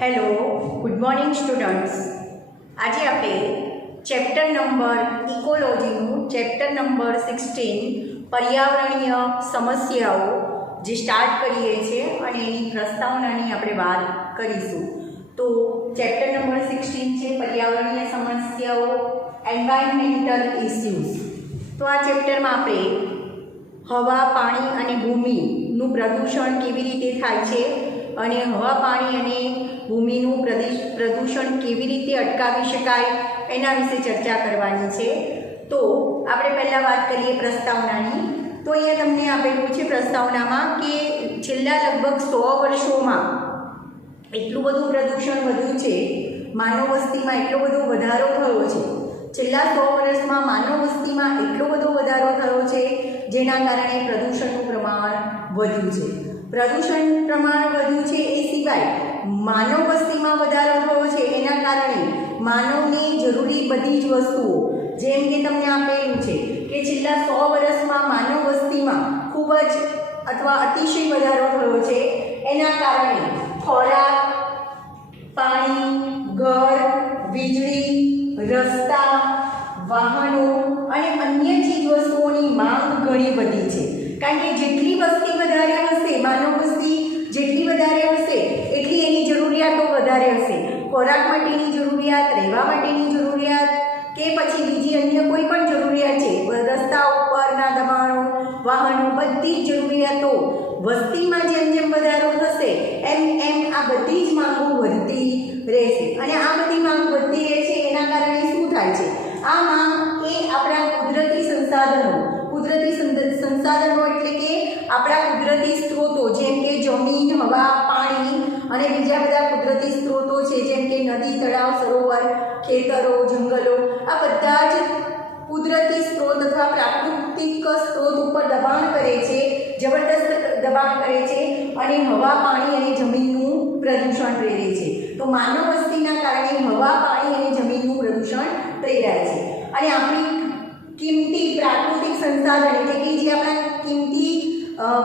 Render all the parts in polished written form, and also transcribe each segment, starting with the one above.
Hello, good morning students. આજે આપણે chapter number ઇકોલોજીનું chapter number 16 પર્યાવરણીય સમસ્યાઓ જે સ્ટાર્ટ કરીએ છીએ અને એની પ્રસ્તાવનાની આપણે વાત કરીશું. તો ચેપ્ટર નંબર 16 છે પર્યાવરણીય સમસ્યાઓ, એન્વાયરમેન્ટલ ઇસ્યુઝ. તો આ ચેપ્ટરમાં આપણે હવા, પાણી અને ભૂમિનું પ્રદૂષણ કેવી રીતે થાય છે અને હવા, પાણી અને ભૂમિનું પ્રદૂષણ કેવી રીતે અટકાવી શકાય એના વિશે ચર્ચા કરવાની છે. તો આપણે પહેલાં વાત કરીએ પ્રસ્તાવનાની. તો અહીંયા તમને આપેલું છે પ્રસ્તાવનામાં કે છેલ્લા લગભગ 100 વર્ષોમાં એટલું બધું પ્રદૂષણ વધ્યું છે, માનવ વસ્તીમાં એટલો બધો વધારો થયો છે. છેલ્લા 100 વર્ષમાં માનવ વસ્તીમાં એટલો બધો વધારો થયો છે જેના કારણે પ્રદૂષણનું પ્રમાણ વધ્યું છે. પ્રદૂષણ પ્રમાણ વધ્યું છે એ સિવાય માનવ વસ્તીમાં વધારો થયો છે એના કારણે માનવની જરૂરી બધી જ વસ્તુઓ, જેમ કે તમને આપેલું છે કે છેલ્લા 100 વર્ષમાં માનવ વસ્તીમાં ખૂબ જ અથવા અતિશય વધારો થયો છે. એના કારણે ખોરાક, પાણી, ઘર, વીજળી, રસ્તા, વાહનો અને અન્ય ચીજ વસ્તુઓની માંગ ઘણી વધી છે. કારણ કે જેટલી વસ્તી વધારે હશે, માનવ વસ્તી જેટલી વધારે હશે એટલી એની જરૂરિયાતો વધારે હશે. ખોરાક માટેની જરૂરિયાત, રહેવા માટેની જરૂરિયાત કે પછી બીજી અન્ય કોઈ પણ જરૂરિયાત છે, રસ્તા ઉપરના દબાણો, વાહનો, બધી જ જરૂરિયાતો વસ્તીમાં જેમ જેમ વધારો થશે એમ એમ આ બધી જ માંગો વધતી રહેશે. અને આ બધી માંગ વધતી રહેશે એના કારણે શું થાય છે? આ માંગ એ આપણા કુદરતી સંસાધનો એટલે કે આપણા કુદરતી સ્ત્રોતો જેમ કે જમીન, હવા, પાણી અને બીજા બધા કુદરતી સ્ત્રોતો છે જેમ કે નદી, તળાવ, સરોવર, ખેતરો, જંગલો, આ બધા જ કુદરતી સ્ત્રોત અથવા પ્રાકૃતિક સ્ત્રોત ઉપર દબાણ કરે છે, જબરદસ્ત દબાણ કરે છે અને હવા, પાણી અને જમીનનું પ્રદૂષણ પ્રેરે છે. તો માનવ વસ્તીના કારણે હવા, પાણી અને જમીનનું પ્રદૂષણ પ્રેરાય છે. અને આપણી કિંમતી પ્રાકૃતિક સંસાધન એટલે કે જે આપણા કિંમતી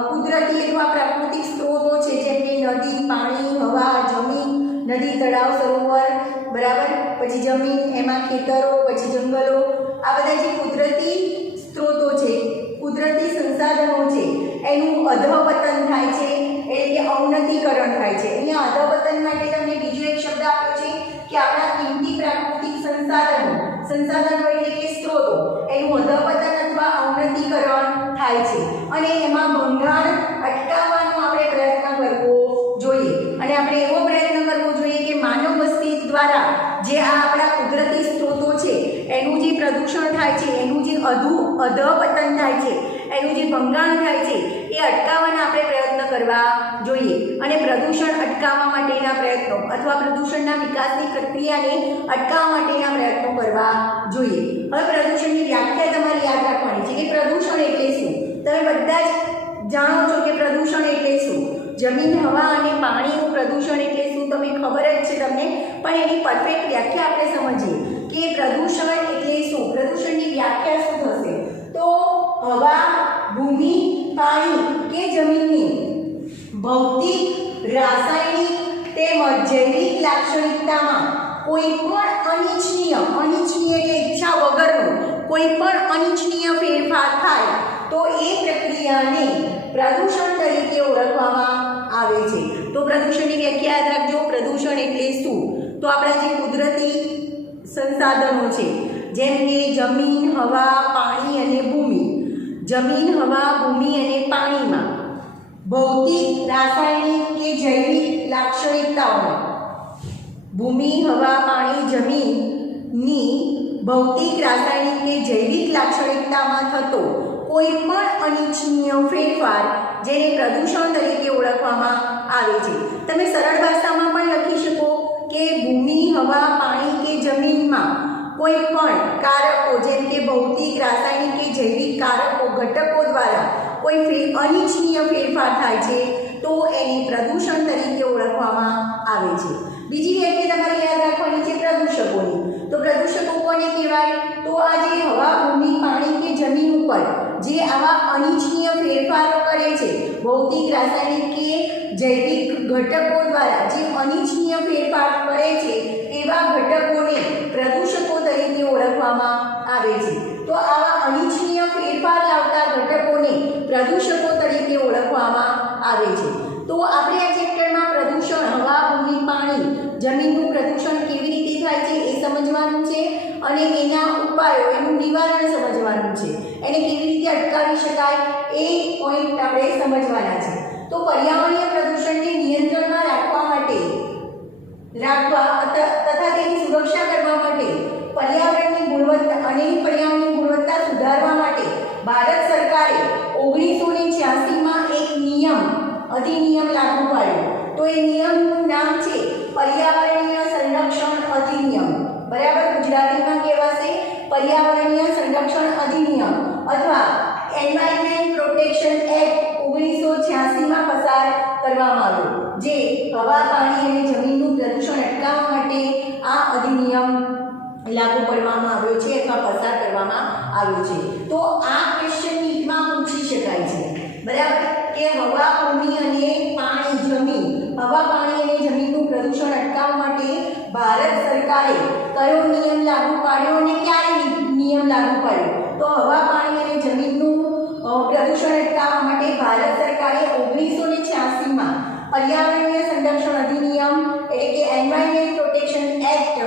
કુદરતી અથવા પ્રાકૃતિક સ્ત્રોતો છે જેમ કે નદી, પાણી, હવા, જમીન, નદી, તળાવ, સરોવર, બરાબર, પછી જમીન, એમાં ખેતરો, પછી જંગલો, આ બધા જે કુદરતી સ્ત્રોતો છે, કુદરતી સંસાધનો છે, એનું અધઃપતન થાય છે એટલે કે અવનતિકરણ થાય છે. અહીંયા અધઃપતન માટે તમને બીજો એક શબ્દ આપ્યો છે કે આપણા કિંમતી પ્રાકૃતિક સંસાધનો એટલે કે સ્ત્રોતો, એનું અધઃપતન અથવા અવનતિકરણ થાય છે અને એમાં ભંગાણ અટકાવવાનો આપણે પ્રયત્ન કરવો જોઈએ. અને આપણે એવો પ્રયત્ન કરવો જોઈએ કે માનવ વસ્તી દ્વારા જે આ આપણા કુદરતી સ્ત્રોતો છે એનું જે પ્રદૂષણ થાય છે, એનું જે અધઃપતન થાય છે, એનું જે ભંગાણ થાય છે એ અટકાવવાના આપણે પ્રયત્ન કરવા જોઈએ. અને પ્રદૂષણ અટકાવવા માટેના પ્રયત્નો અથવા પ્રદૂષણના વિકાસની પ્રક્રિયાને અટકાવવા માટેના પ્રયત્નો કરવા જોઈએ. હવે પ્રદૂષણની વ્યાખ્યા તમારે યાદ રાખવાની છે કે પ્રદૂષણ એટલે શું. તમે બધા જ જાણો છો કે પ્રદૂષણ એટલે શું. જમીન, હવા અને પાણીનું પ્રદૂષણ એટલે શું તમે ખબર જ છે તમને, પણ એની પરફેક્ટ વ્યાખ્યા આપણે સમજીએ કે પ્રદૂષણ એટલે શું. પ્રદૂષણની વ્યાખ્યા શું થશે? તો હવા, ભૂમિ, પાણી કે જમીનની ભૌતિક, રાસાયણિક તેમજ જૈવિક લાક્ષણિકતામાં કોઈ પણ અનિચ્છનીય એટલે ઈચ્છા વગરનો કોઈ પણ અનિચ્છનીય ફેરફાર થાય તો એ પ્રક્રિયાને પ્રદૂષણ તરીકે ઓળખવામાં આવે છે. તો પ્રદૂષણની વ્યાખ્યા યાદ રાખજો. પ્રદૂષણ એટલે શું? તો આપણા જે કુદરતી સંસાધનો છે જેમ કે જમીન, હવા, પાણી અને ભૂમિ, જમીન, હવા, ભૂમિ અને પાણીમાં ભૌતિક, રાસાયણિક કે જૈવિક લાક્ષણિકતાઓમાં ભૂમિ, હવા, પાણી, જમીનની ભૌતિક, રાસાયણિક કે જૈવિક લાક્ષણિકતામાં થતો કોઈ પણ અનિચ્છનીય ફેરફાર જેને પ્રદૂષણ તરીકે ઓળખવામાં આવે છે. તમે સરળ ભાષામાં પણ લખી શકો કે ભૂમિ, હવા, પાણી કે જમીનમાં કોઈ પણ કારકો જેમ કે ભૌતિક, રાસાયણિક કે જૈવિક કારકો, ઘટકો દ્વારા કોઈ અનિચ્છનીય ફેરફાર થાય છે તો એને પ્રદૂષણ તરીકે ઓળખવામાં આવે છે. બીજી વ્યાખ્યા તમારે યાદ રાખવાની છે પ્રદૂષકોની. તો પ્રદૂષકો કોને કહેવાય? તો આ જે હવા, ભૂમિ, પાણી કે જમીન ઉપર જે આવા અનિચ્છનીય ફેરફારો કરે છે, ભૌતિક, રાસાયણિક કે જૈવિક ઘટકો દ્વારા જે અનિચ્છનીય ફેરફાર કરે છે એવા ઘટકોને પ્રદૂષકો તરીકે ઓળખવામાં આવે છે. તો આવા અનિચ્છનીય ફેરફાર લાવતા ઘટકોને પ્રદૂષકો તરીકે ઓળખવામાં આવે છે. તો આપણે આ ચેપ્ટરમાં પ્રદૂષણ, હવા, ભૂમિ, પાણી, જમીનનું પ્રદૂષણ કેવી રીતે થાય છે એ સમજવાનું છે અને એના ઉપાયો, એનું નિવારણ સમજવાનું છે. એને કેવી રીતે અટકાવી શકાય એ પોઈન્ટ આપણે સમજવાના છે. તો પર્યાવરણીય પ્રદૂષણને નિયંત્રણમાં રાખવા તથા તેની સુરક્ષા કરવા માટે પર્યાવરણની ગુણવત્તા સુધારવા માટે ભારત સરકારે 1986માં એક અધિનિયમ લાગુ પાડ્યો. તો એ નિયમનું નામ છે પર્યાવરણીય સંરક્ષણ અધિનિયમ. બરાબર, ગુજરાતીમાં કહેવાશે પર્યાવરણીય સંરક્ષણ અધિનિયમ અથવા એન્વાયરમેન્ટ પ્રોટેક્શન એક્ટ 1986માં પસાર કરવામાં આવ્યો, જે હવા, પાણી અને જમીનનું પ્રદૂષણ અટકાવવા માટે આ અધિનિયમ લાગુ પાડવામાં આવ્યો છે અથવા પસાર કરવામાં આવ્યો છે. તો આ ક્વેશ્ચન નીટમાં પૂછી શકાય છે. બરાબર, કે હવા, ભૂમિ અને પાણી, જમીન, હવા, પાણી અને જમીનનું પ્રદૂષણ અટકાવવા માટે ભારત સરકારે કયો નિયમ લાગુ પાડ્યો અને ક્યારે નિયમ લાગુ પાડ્યો? તો હવા, પાણી અને જમીનનું પ્રદૂષણ અટકાવવા માટે ભારત સરકારે 1986માં પર્યાવરણીય સંરક્ષણ અધિનિયમ એટલે કે એન્વાયરમેન્ટ પ્રોટેક્શન એક્ટ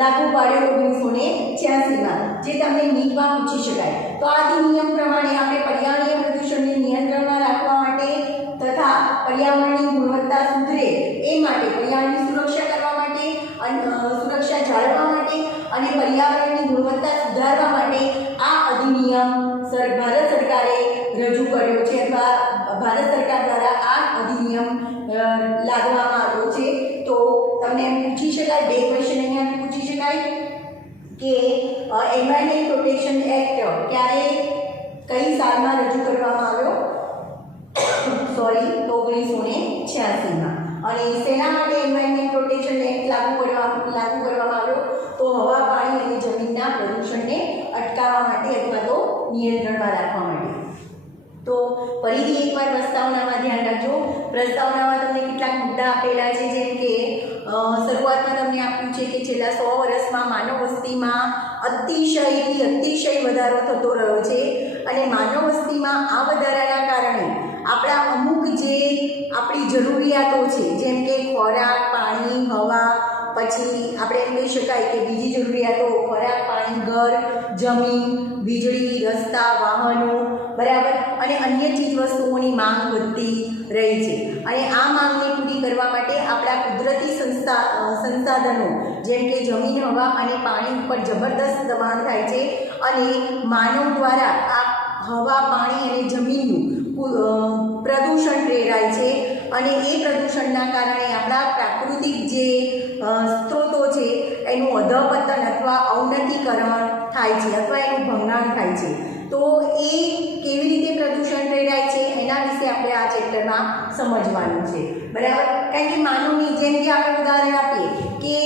લાગુ પાડ્યો 1986માં, જે તમને નીટમાં પૂછી શકાય. તો આ અધિનિયમ પ્રમાણે આપણે પર્યાવરણીય પ્રદૂષણને નિયંત્રણમાં રાખવા માટે તથા પર્યાવરણની ગુણવત્તા સુધરે એ માટે, પર્યાવરણની સુરક્ષા કરવા માટે, સુરક્ષા જાળવવા માટે અને પર્યાવરણની ગુણવત્તા સુધારવા માટે આ અધિનિયમ ભારત સરકારે રજૂ કર્યો છે અથવા ભારત સરકાર દ્વારા આ અધિનિયમ લાદવામાં આવ્યો છે. તો તમને એમ પૂછી શકાય, બે ક્વેશ્ચન અહીંયાથી પૂછી શકાય કે એન્વાયરમેન્ટ પ્રોટેક્શન એક્ટ ક્યારે, કઈ સાલમાં રજૂ કરવામાં આવ્યો? તો 1986માં. અને શેના માટે એન્વાયરમેન્ટ પ્રોટેક્શન એક્ટ લાગુ કરવામાં આવ્યો? તો હવા, પાણી અને જમીનના પ્રદૂષણને અટકાવવા માટે અથવા તો નિયંત્રણમાં રાખવા માટે. તો ફરીથી એકવાર પ્રસ્તાવનામાં ધ્યાન રાખજો. પ્રસ્તાવનામાં તમને કેટલાક મુદ્દા આપેલા છે, જેમ કે શરૂઆતમાં તમને આપ્યું છે કે છેલ્લા 100 વર્ષમાં માનવ વસ્તીમાં અતિશય વધારો થતો રહ્યો છે અને માનવ વસ્તીમાં આ વધારાના કારણે આપણા અમુક જે આપણી જરૂરિયાતો છે, જેમ કે ખોરાક, પાણી, હવા, પછી આપણે એમ કહી શકાય કે બીજી જરૂરિયાતો ખોરાક, પાણી, ઘર, જમીન, વીજળી, રસ્તા, વાહનો, બરાબર, અને અન્ય ચીજ વસ્તુઓની માંગ વધતી રહી છે. અને આ માંગને પૂરી કરવા માટે આપણા કુદરતી સંસાધનો જેમ કે જમીન, હવા અને પાણી ઉપર જબરદસ્ત દબાણ થાય છે અને માનવ દ્વારા આ હવા, પાણી અને જમીનનું પ્રદૂષણ પ્રેરાય છે અને એ પ્રદૂષણના કારણે આપણા પ્રાકૃતિક જે સ્ત્રોતો છે એનું અધપતન અથવા અવનતીકરણ થાય છે અથવા એનું ભંગાણ થાય છે. તો એ કેવી રીતે પ્રદૂષણ પ્રેરાય છે એના વિશે આપણે આ ચેપ્ટરમાં સમજવાનું છે. બરાબર, કારણ કે માનવની, જેમ કે આપણે ઉદાહરણ આપીએ કે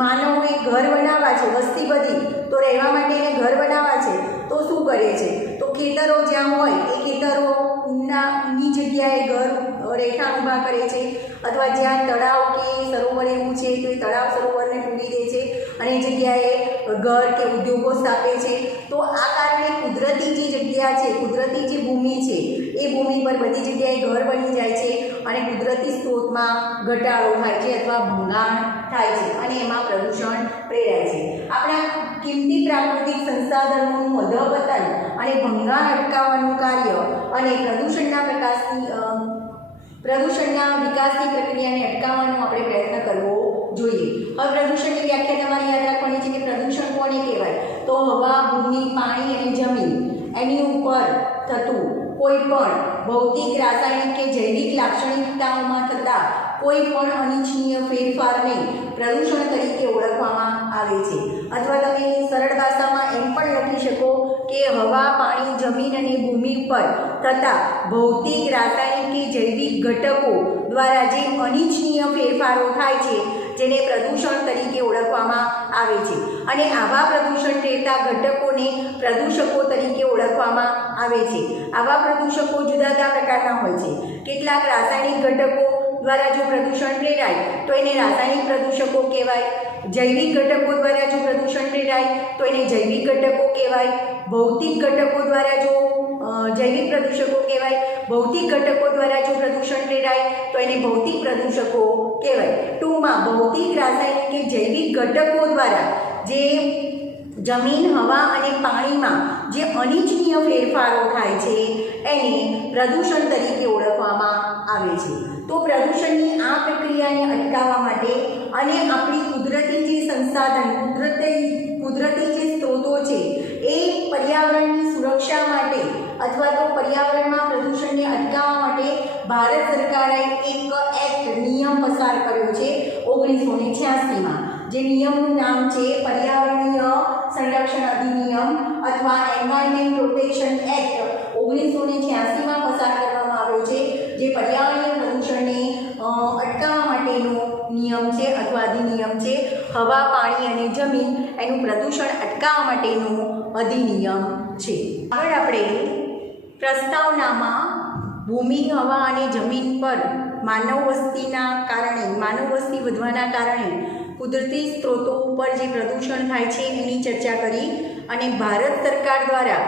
માનવોએ ઘર બનાવવા છે, વસ્તી બધી, તો રહેવા માટે એને ઘર બનાવવા છે, તો શું કરે છે? તો ખેતરો જ્યાં હોય એ ખેતરોની જગ્યાએ ઘર રહેઠાણ ઊભા કરે છે અથવા જ્યાં તળાવ કે સરોવર એવું છે તો એ તળાવ સરોવરને પૂરી દે છે અને એ જગ્યાએ ઘર કે ઉદ્યોગો સ્થાપે છે. તો આ કારણે કુદરતી જે જગ્યા છે, કુદરતી જે ભૂમિ છે એ ભૂમિ પર બધી જગ્યાએ ઘર બની જાય છે અને કુદરતી સ્ત્રોતમાં ઘટાડો થાય છે અથવા ભંગાણ થાય છે અને એમાં પ્રદૂષણ પ્રેરાય છે. આપણા કિંમતી પ્રાકૃતિક સંસાધનોનું અધપતન અને ભંગાણ અટકાવવાનું કાર્ય અને પ્રદૂષણના વિકાસની પ્રક્રિયાને અટકાવવાનો આપણે પ્રયત્ન કરવો જોઈએ. હવે પ્રદૂષણની વ્યાખ્યા તમારે યાદ રાખવાની છે કે પ્રદૂષણ કોને કહેવાય? તો હવા, ભૂમિ, પાણી અને જમીન એની ઉપર થતું કોઈ પણ ભૌતિક, રાસાયણિક કે જૈવિક લાક્ષણિકતાઓમાં થતા કોઈ પણ અનિચ્છનીય ફેરફારને પ્રદૂષણ તરીકે ઓળખવામાં આવે છે. અથવા તમે સરળ ભાષામાં એમ પણ લખી શકો કે હવા, પાણી, જમીન અને ભૂમિ પર થતા ભૌતિક, રાસાયણિક કે જૈવિક ઘટકો દ્વારા જે અનિચ્છનીય ફેરફારો થાય છે જેને પ્રદૂષણ તરીકે ઓળખવામાં આવે છે અને આવા પ્રદૂષણ રહેતા ઘટકોને પ્રદૂષકો તરીકે ઓળખવામાં આવે છે. આવા પ્રદૂષકો જુદા જુદા પ્રકારના હોય છે. કેટલાક રાસાયણિક ઘટકો દ્વારા જો પ્રદૂષણ પ્રેરાય તો એને રાસાયણિક પ્રદૂષકો કહેવાય. જૈવિક ઘટકો દ્વારા જો પ્રદૂષણ પ્રેરાય તો એને જૈવિક ઘટકો કહેવાય. ભૌતિક ઘટકો દ્વારા જો જૈવિક પ્રદૂષકો કહેવાય. ભૌતિક ઘટકો દ્વારા જો પ્રદૂષણ પ્રેરાય તો એને ભૌતિક પ્રદૂષકો કહેવાય. ટૂંકમાં ભૌતિક, રાસાયણિક કે જૈવિક ઘટકો દ્વારા જે જમીન, હવા અને પાણીમાં જે અનિચ્છનીય ફેરફારો થાય છે એને પ્રદૂષણ તરીકે ઓળખવામાં આવે છે. તો પ્રદૂષણની આ પ્રક્રિયાને અટકાવવા માટે અને આપણી કુદરતી જે સંસાધન, કુદરતી જે સ્ત્રોતો છે એ પર્યાવરણની સુરક્ષા માટે અથવા તો પર્યાવરણમાં પ્રદૂષણને અટકાવવા માટે ભારત સરકારે એક એક્ટ, નિયમ પસાર કર્યો છે 1986માં. જે નિયમનું નામ છે પર્યાવરણીય સંરક્ષણ અધિનિયમ અથવા એન્વાયરમેન્ટ પ્રોટેક્શન એક્ટ 1986માં પસાર કરવામાં આવ્યો છે. જે પર્યાવરણીય પ્રદૂષણને અટકાવવા માટેનો નિયમ છે અથવા અધિનિયમ છે. હવા, પાણી અને જમીન એનું પ્રદૂષણ અટકાવવા માટેનો અધિનિયમ છે. આગળ આપણે પ્રસ્તાવનામાં ભૂમિ, હવા અને જમીન પર માનવ વસ્તી વધવાના કારણે કુદરતી સ્ત્રોતો ઉપર જે પ્રદૂષણ થાય છે એની ચર્ચા કરી અને ભારત સરકાર દ્વારા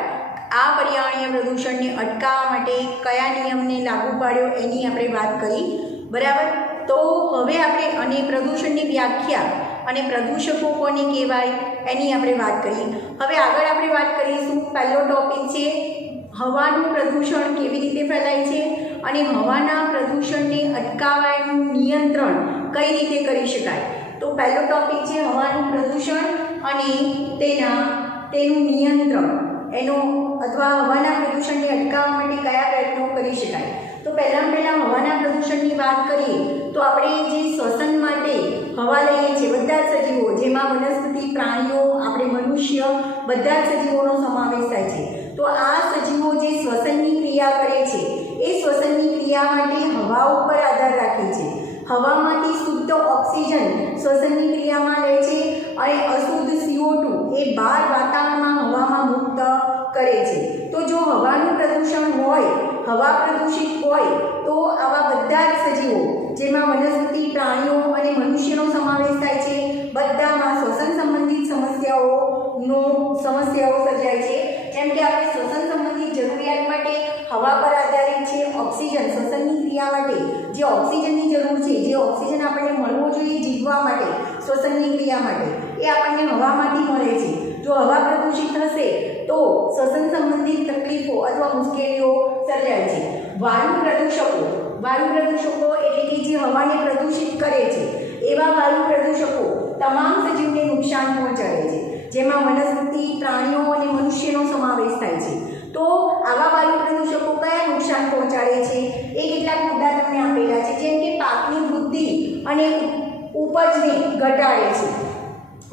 આ પર્યાવરણીય પ્રદૂષણને અટકાવવા માટે કયા નિયમને લાગુ પાડ્યો એની આપણે વાત કરી. બરાબર. તો હવે આપણે અને પ્રદૂષણની વ્યાખ્યા અને પ્રદૂષકો કોને કહેવાય એની આપણે વાત કરી. હવે આગળ આપણે વાત કરીશું. પહેલો ટોપિક છે હવાનું પ્રદૂષણ કેવી રીતે ફેલાય છે અને હવાના પ્રદૂષણને અટકાવવાનું નિયંત્રણ કઈ રીતે કરી શકાય. તો પહેલો ટોપિક છે હવાનું પ્રદૂષણ અને તેનું નિયંત્રણ અથવા હવાના પ્રદૂષણને અટકાવવા માટે કયા પ્રયત્નો કરી શકાય. તો પહેલાં હવાના પ્રદૂષણની વાત કરીએ તો આપણે જે શ્વસન માટે હવા લઈએ છીએ બધા જ સજીવો, જેમાં વનસ્પતિ, પ્રાણીઓ, આપણે મનુષ્ય, બધા જ સજીવોનો સમાવેશ થાય છે. તો આ સજીવો જે શ્વસનની ક્રિયા કરે છે એ શ્વસનની ક્રિયા માટે હવા ઉપર આધાર રાખે છે. હવામાંથી શુદ્ધ ઓક્સિજન શ્વસનની ક્રિયામાં લે છે અને અશુદ્ધ CO2 એ બહાર વાતાવરણમાં હવામાં મુક્ત કરે છે. તો જો હવાનું પ્રદૂષણ હોય, હવા પ્રદૂષિત હોય તો આવા બધા જ સજીવો, જેમાં વનસ્પતિ, પ્રાણીઓ અને મનુષ્યનો સમાવેશ થાય છે, બધામાં શ્વસન સંબંધિત સમસ્યાઓ સર્જાય છે. જેમ કે આપણે શ્વસન સંબંધિત જરૂરિયાત માટે હવા પર આધારિત છે. ઓક્સિજન, શ્વસનની ક્રિયા માટે જે ઓક્સિજનની જરૂર છે, જે ઓક્સિજન આપણને મળવો જોઈએ જીવવા માટે, શ્વસનની ક્રિયા માટે, એ આપણને હવામાંથી મળે છે. જો હવા પ્રદૂષિત હશે તો શ્વસન સંબંધિત તકલીફો અથવા મુશ્કેલીઓ સર્જાય છે. વાયુ પ્રદૂષકો એટલે કે જે હવાને પ્રદૂષિત કરે છે એવા વાયુ પ્રદૂષકો તમામ સજીવને નુકસાન પહોંચાડે છે, જેમાં વનસ્પતિ, પ્રાણીઓ અને મનુષ્યનો સમાવેશ થાય છે. તો આવા વાયુ પ્રદૂષકો કયા નુકસાન પહોંચાડે છે એ કેટલાક મુદ્દા તમને આપેલા છે. જેમ કે પાકની વૃદ્ધિ અને ઉપજને ઘટાડે છે.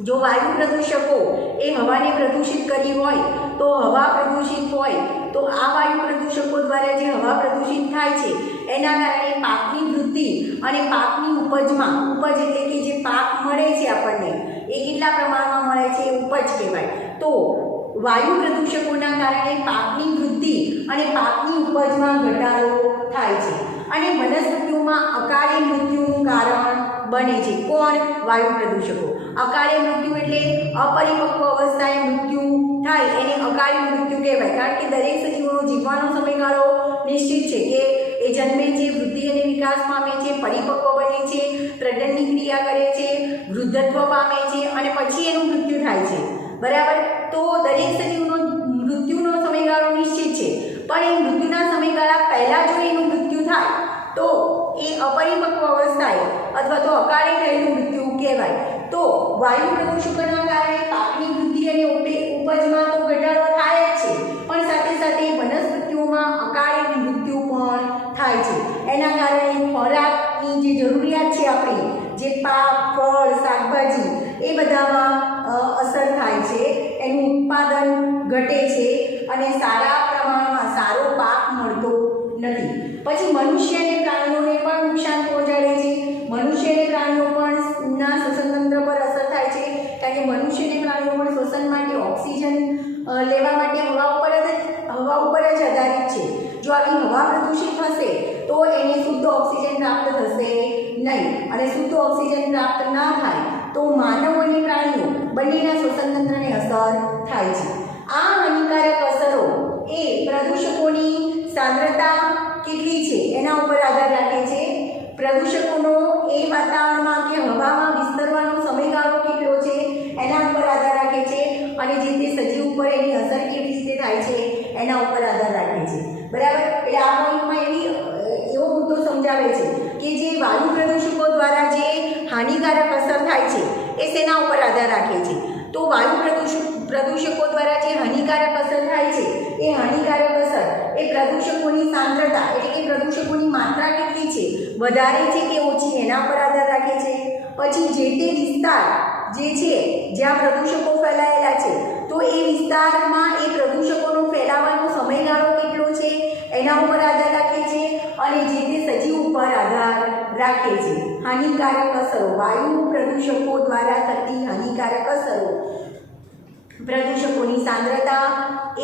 જો વાયુ પ્રદૂષકો એ હવાને પ્રદૂષિત કરી હોય તો હવા પ્રદૂષિત હોય તો આ વાયુ પ્રદૂષકો દ્વારા જે હવા પ્રદૂષિત થાય છે એના કારણે પાકની વૃદ્ધિ અને પાકની ઉપજ એટલે કે જે પાક મળે છે આપણને એ કેટલા પ્રમાણમાં મળે છે એ ઉપજ કહેવાય. તો વાયુ પ્રદૂષકોના કારણે પાકની વૃદ્ધિ અને પાકની ઉપજમાં ઘટાડો થાય છે અને વનસ્પતિઓમાં અકાળે મૃત્યુનું કારણ બને છે. કોણ? વાયુ પ્રદૂષકો. અકાળે મૃત્યુ એટલે અપરિપક્વ અવસ્થાએ મૃત્યુ થાય એને અકાળી મૃત્યુ કહેવાય. કારણ કે દરેક સજીવોનો જીવવાનો સમયગાળો નિશ્ચિત છે કે એ જન્મે છે, વૃદ્ધિ અને વિકાસ પામે છે, પરિપક્વ બને છે, પ્રજનનની ક્રિયા કરે છે, વૃદ્ધત્વ પામે છે અને પછી એનું મૃત્યુ થાય છે. બરાબર. તો દરેક સજીવનો મૃત્યુનો સમયગાળો નિશ્ચિત છે, પણ એ મૃત્યુના સમયગાળા પહેલાં જો એનું મૃત્યુ થાય તો એ અપરિપક્વ અવસ્થાએ અથવા તો અકાળે થયેલું મૃત્યુ કહેવાય. તો વાયુ પ્રદૂષકોના કારણે પાકની વૃદ્ધિ અને ઉપજમાં તો ઘટાડો થાય જ છે, પણ સાથે સાથે વનસ્પતિઓમાં અકાળે મૃત્યુ પણ થાય છે. એના કારણે ખોરાકની જે જરૂરિયાત છે આપણી, જે પાક, ફળ, શાકભાજી એ બધામાં અસર થાય છે. એનું ઉત્પાદન ઘટે છે અને સારા પ્રમાણમાં સારો પાક મળતો નથી. પછી મનુષ્ય અને પ્રાણીઓને પણ નુકસાન પહોંચાડે છે. મનુષ્ય અને પ્રાણીઓ પણ ના મૂળ શ્વસન માટે ઓક્સિજન લેવા માટે હવા ઉપર જ આધારિત છે. જો આવી હવા પ્રદૂષિત હશે તો એને શુદ્ધ ઓક્સિજન પ્રાપ્ત થશે નહીં, અને શુદ્ધ ઓક્સિજન પ્રાપ્ત ના થાય તો માનવ અને પ્રાણીઓ બંનેના શ્વસન તંત્રને અસર થાય છે. આ હાનિકારક અસરો એ પ્રદૂષકોની સાંદ્રતા કેટલી છે એના ઉપર આધાર રાખે છે. પ્રદૂષકોનો એ વાતાવરણમાં કે હવામાં વિસ્તરવાનો સમયગાળો કેટલો છે એના ઉપર આધાર રાખે છે, અને જે તે સજીવ ઉપર એની અસર કેવી રીતે થાય છે એના ઉપર આધાર રાખે છે. બરાબર. એટલે આ પોઈન્ટમાં એવો મુદ્દો સમજાવે છે કે જે વાયુ પ્રદૂષકો દ્વારા જે હાનિકારક અસર થાય છે એ શેના ઉપર આધાર રાખે છે. તો વાયુ પ્રદૂષકો દ્વારા જે હાનિકારક અસર થાય છે એ હાનિકારક અસર એ પ્રદૂષકોની સાંદ્રતા એટલે કે પ્રદૂષકોની માત્રા કેટલી છે, વધારે છે કે ઓછી, એના પર આધાર રાખે છે. પછી જે તે વિસ્તાર જે છે જ્યાં પ્રદૂષકો ફેલાયેલા છે તો એ વિસ્તારમાં એ પ્રદૂષકોનો ફેલાવાનો સમયગાળો કેટલો છે એના ઉપર આધાર રાખે છે, અને જે તે સજીવ ઉપર આધાર રાખે છે. હાનિકારક અસરો, વાયુ પ્રદૂષકો દ્વારા થતી હાનિકારક અસરો, પ્રદૂષકોની સાંદ્રતા,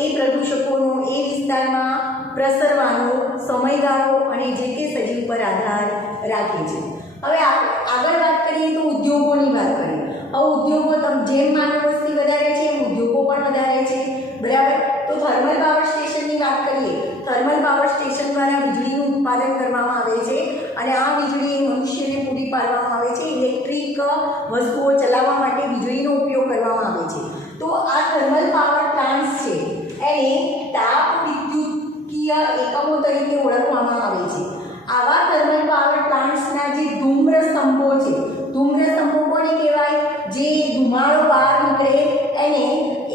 એ પ્રદૂષકોનો એ વિસ્તારમાં પ્રસરવાનો સમયગાળો અને જે તે સજીવ પર આધાર રાખે છે. હવે આગળ વાત કરીએ તો ઉદ્યોગોની વાત કરીએ. હવે ઉદ્યોગો જેમ માનવ વસ્તી વધારે છે એમ ઉદ્યોગો પણ વધારે છે. બરાબર. તો થર્મલ પાવર સ્ટેશનની વાત કરીએ. થર્મલ પાવર સ્ટેશન દ્વારા વીજળીનું ઉત્પાદન કરવામાં આવે છે, અને આ વીજળી મનુષ્યને પૂરી પાડવામાં આવે છે. ઇલેક્ટ્રિક વસ્તુઓ ચલાવવા માટે વીજળીનો ઉપયોગ કરવામાં આવે છે. તો આ થર્મલ પાવર પ્લાન્ટ્સ છે એને તાપ વિદ્યુતીય એકમો તરીકે ઓળખવામાં આવે છે. આવા થર્મલ પાવર પ્લાન્ટ્સના જે ધૂમ્ર સ્તંભો છે, ધૂમ્ર સ્તંભો કોને કહેવાય? જે ધુમાડો બહાર નીકળે એને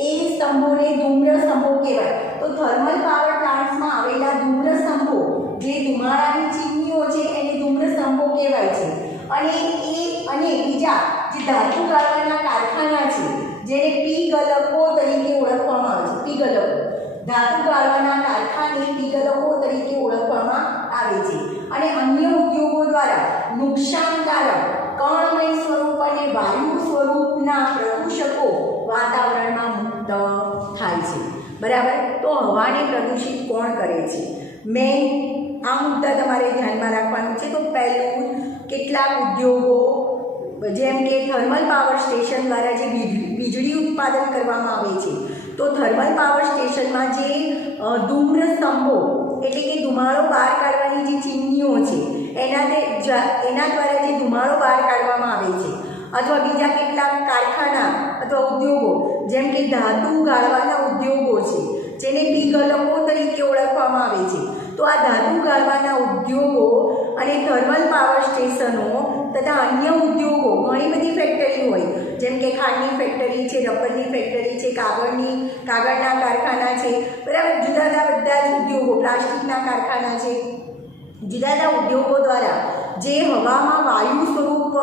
એ સ્તંભોને ધૂમ્ર સ્તંભો કહેવાય. તો થર્મલ પાવર પ્લાન્ટ્સમાં આવેલા ધૂમ્ર સ્તંભો જે ધુમાડાની ચીમનીઓ છે એને ધૂમ્ર સ્તંભો કહેવાય છે. અને બીજા જે ધાતુ ગાળવાના કારખાના છે જેને પીગલકો તરીકે ઓળખવામાં આવે છે. પીગલકો, ધાતુ ગાળવાના કારખાને પીગલકો તરીકે ઓળખવામાં આવે છે. અને અન્ય ઉદ્યોગો દ્વારા નુકસાનકારક કણમય સ્વરૂપ અને વાયુ સ્વરૂપના પ્રદૂષકો વાતાવરણમાં મુક્ત થાય છે. બરાબર. તો હવાને પ્રદૂષિત કોણ કરે છે? મેં આ મુદ્દા તમારે ધ્યાનમાં રાખવાનું છે. તો પહેલું, કેટલાક ઉદ્યોગો જેમ કે થર્મલ પાવર સ્ટેશન દ્વારા જે વીજળી ઉત્પાદન કરવામાં આવે છે, તો થર્મલ પાવર સ્ટેશનમાં જે ધૂમ્ર સ્તંભો એટલે કે ધુમાડો બહાર કાઢવાની જે ચીમનીઓ છે એના દ્વારા જે ધુમાડો બહાર કાઢવામાં આવે છે, અથવા બીજા કેટલાક કારખાના અથવા ઉદ્યોગો જેમ કે ધાતુ ગાળવાના ઉદ્યોગો છે જેને પીગલકો તરીકે ઓળખવામાં આવે છે. તો આ ધાતુ ગાળવાના ઉદ્યોગો અને થર્મલ પાવર સ્ટેશનો તથા અન્ય ઉદ્યોગો, ઘણી બધી ફેક્ટરી હોય જેમ કે ખાંડની ફેક્ટરી છે, રબરની ફેક્ટરી છે, કાગળના કારખાના છે. બરાબર. જુદા જુદા બધા જ ઉદ્યોગો, પ્લાસ્ટિકના કારખાના છે, જુદા જુદા ઉદ્યોગો દ્વારા જે હવામાં વાયુ સ્વરૂપ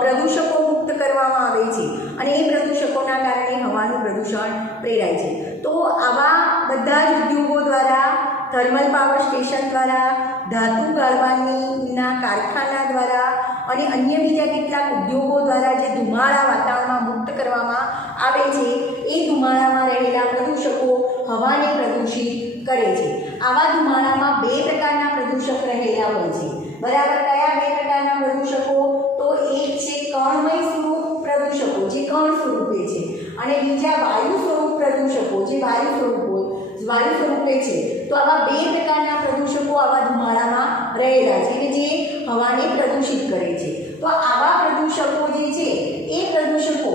પ્રદૂષકો મુક્ત કરવામાં આવે છે, અને એ પ્રદૂષકોના કારણે હવાનું પ્રદૂષણ પ્રેરાય છે. તો આવા બધા જ ઉદ્યોગો દ્વારા, થર્મલ પાવર સ્ટેશન દ્વારા, ધાતુ ગાળવાના કારખાના દ્વારા અને અન્ય બીજા કેટલાક ઉદ્યોગો દ્વારા જે ધુમાડા વાતાવરણમાં મુક્ત કરવામાં આવે છે એ ધુમાડામાં રહેલા પ્રદૂષકો હવાને પ્રદૂષિત કરે છે. આવા ધુમાડામાં બે પ્રકારના પ્રદૂષક રહેલા હોય છે. બરાબર. કયા બે પ્રકારના પ્રદૂષકો? તો એક છે કણમય સ્વરૂપ પ્રદૂષકો જે કણ સ્વરૂપે છે, અને બીજા વાયુ સ્વરૂપ પ્રદૂષકો જે વાયુ સ્વરૂપે છે. તો આવા બે પ્રકારના પ્રદૂષકો આવા ધુમાડામાં રહેલા છે કે જે હવાને પ્રદૂષિત કરે છે. તો આવા પ્રદૂષકો જે છે એ પ્રદૂષકો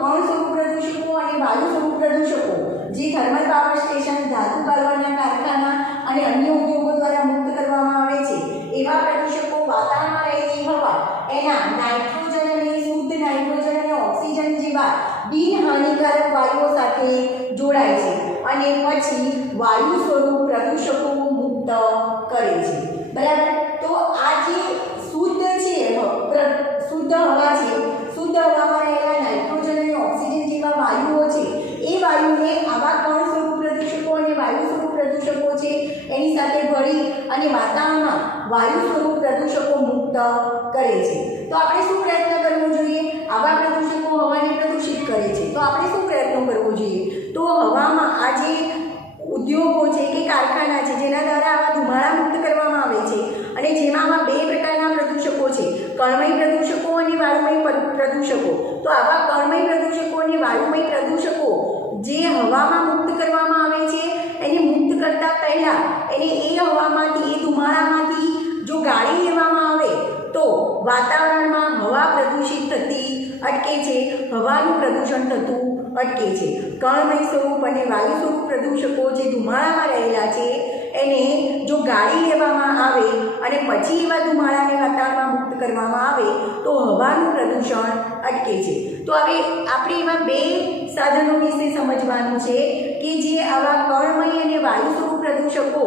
કણ સ્વરૂપ પ્રદૂષકો અને વાયુ સ્વરૂપ પ્રદૂષકો જે થર્મલ પાવર સ્ટેશન, ધાતુ ગાળવાના કારખાના અને અન્ય ઉદ્યોગો દ્વારા મુક્ત કરવામાં આવે છે, એવા પ્રદૂષકો વાતાવરણમાં રહેલી હવા એના નાઇટ્રોજન અને શુદ્ધ નાઇટ્રોજન અને ઓક્સિજન જેવા બિનહાનિકારક વાયુઓ સાથે જોડાય છે અને પછી વાયુ સ્વરૂપ પ્રદૂષકો મુક્ત કરે છે. બરાબર. તો આ જે શુદ્ધ છે, શુદ્ધ હવા છે, શુદ્ધ હવામાં રહેલા નાઇટ્રોજન અને ઓક્સિજન જેવા વાયુઓ છે એ વાયુને આવા કણ સ્વરૂપ પ્રદૂષકો અને વાયુ સ્વરૂપ પ્રદૂષકો છે એની સાથે ભળી અને વાતાવરણમાં વાયુ સ્વરૂપ પ્રદૂષકો મુક્ત કરે છે. તો આપણે શું પ્રયત્ન કરવો જોઈએ? આવા પ્રદૂષકો હવાને પ્રદૂષિત કરે છે. તો આપણે શું પ્રયત્નો કરવો જોઈએ? તો હવામાં આ જે ઉદ્યોગો છે કે કારખાના છે જેના દ્વારા આવા ધુમાડા મુક્ત કરવામાં આવે છે અને જેમાં આવા બે પ્રકારના પ્રદૂષકો છે, કણમય પ્રદૂષકો અને વાયુમય પ્રદૂષકો. તો આવા કણમય પ્રદૂષકો અને વાયુમય પ્રદૂષકો જે હવામાં મુક્ત કરવામાં આવે છે એને મુક્ત કરતા પહેલાં એને એ હવામાંથી એ ધુમાડામાંથી જો ગાળી લેવામાં આવે તો વાતાવરણમાં હવા પ્રદૂષિત થતી અટકે છે, હવાનું પ્રદૂષણ થતું અટકે છે. કણમય સ્વરૂપ અને વાયુ સ્વરૂપ પ્રદૂષકો જે ધુમાડામાં રહેલા છે એને જો ગાળી લેવામાં આવે અને પછી એવા ધુમાડાને વાતાવરણમાં મુક્ત કરવામાં આવે તો હવાનું પ્રદૂષણ અટકે છે. તો હવે આપણે એવા બે સાધનો વિશે સમજવાનું છે કે જે આવા કણમય અને વાયુ સ્વરૂપ પ્રદૂષકો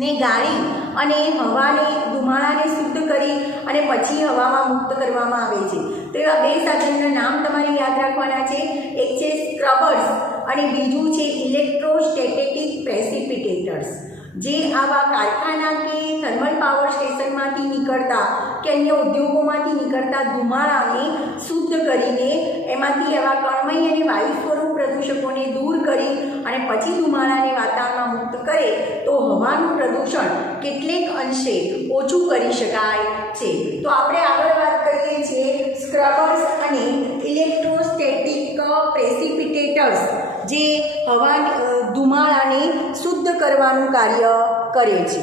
ને ગાળી અને હવાને ધુમાડાને શુદ્ધ કરી અને પછી હવામાં મુક્ત કરવામાં આવે છે. તો એવા બે સાધનના નામ તમારે યાદ રાખવાના છે. એક છે સ્ક્રબર્સ અને બીજું છે ઇલેક્ટ્રોસ્ટેટિક પ્રેસિપિટેટર્સ. જે આવા કારખાના કે થર્મલ પાવર સ્ટેશનમાંથી નીકળતા કે અન્ય ઉદ્યોગોમાંથી નીકળતા ધુમાડાને શુદ્ધ કરીને એમાંથી આવા કણમય અને વાયુ સ્વરૂપ પ્રદૂષકોને દૂર કરી અને પછી ધુમાડાને વાતાવરણમાં મુક્ત કરે તો હવાનું પ્રદૂષણ કેટલેક અંશે ઓછું કરી શકાય છે. તો આપણે આગળ વાત કરીએ છીએ સ્ક્રબર્સ અને ઇલેક્ટ્રોસ્ટેટિક પ્રેસિપિટેટર્સ જે હવા ધુમાડાને શુદ્ધ કરવાનું કાર્ય કરે છે.